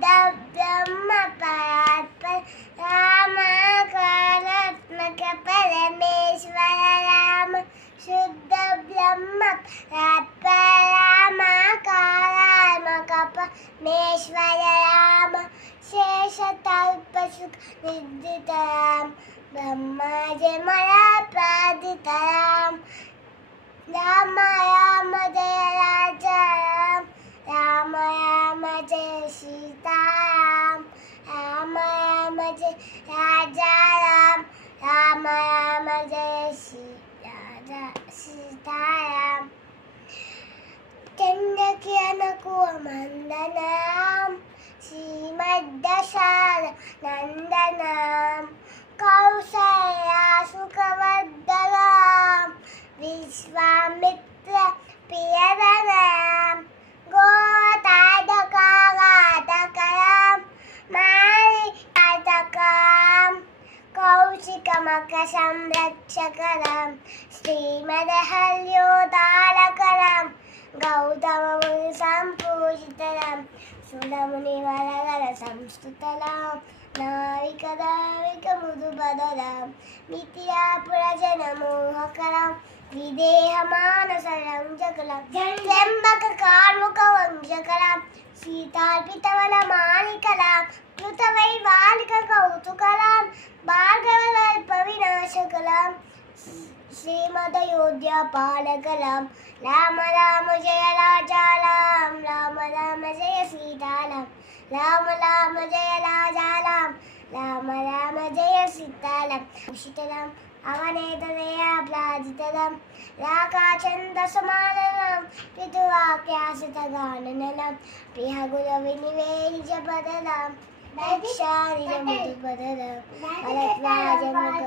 ब्रह्म परात्पर रामाकारात्मक परमेश्वर राम शुद्ध ब्रह्म परात्पर रामाकारात्मक परमेश्वर राम शेषतल्प सुख निद्रित राम ब्रह्माजमरा प्रादित राम राम राम जय राजा राम राम राम जय सीताराम राम राम जय राजा राम राम राम जय सीताराम चंद्रकिरणको मंदनाम श्रीमद्दशार नंदनाम कौसल्या सुखवर्धनाम विश्वामित्र प्रियदनाम गोतादकागातकराम मारिकातकाम कौशिकमकसंरक्षकराम श्रीमदहल्योतारकराम गौतममुनि सम्पूजितराम सुरमुनिवरगर संस्तुतराम नाविकदाविकमुदुपदराम मिथिलापुरजनमोहकराम विदेहमानसरंजकराम त्र्यम्बककार्मुकवंशकराम सीतार्पितवनमालिकराम कृतवैवालिककौतुकराम भार्गवकल्पविनाशकराम श्रीमदयोध्यापालकराम राम राम जय राजा राम राम राम जय सीताराम राम राम जय राजा राम राम राम जय सीताराम सीताराम अवनेतदयाप्लाजितराम राकाचन्दसमानराम पितुवाक्यासितगाननराम प्रियगुरविनिवेदितपदराम दक्षानिजमुदुपदराम भरद्वाजमुद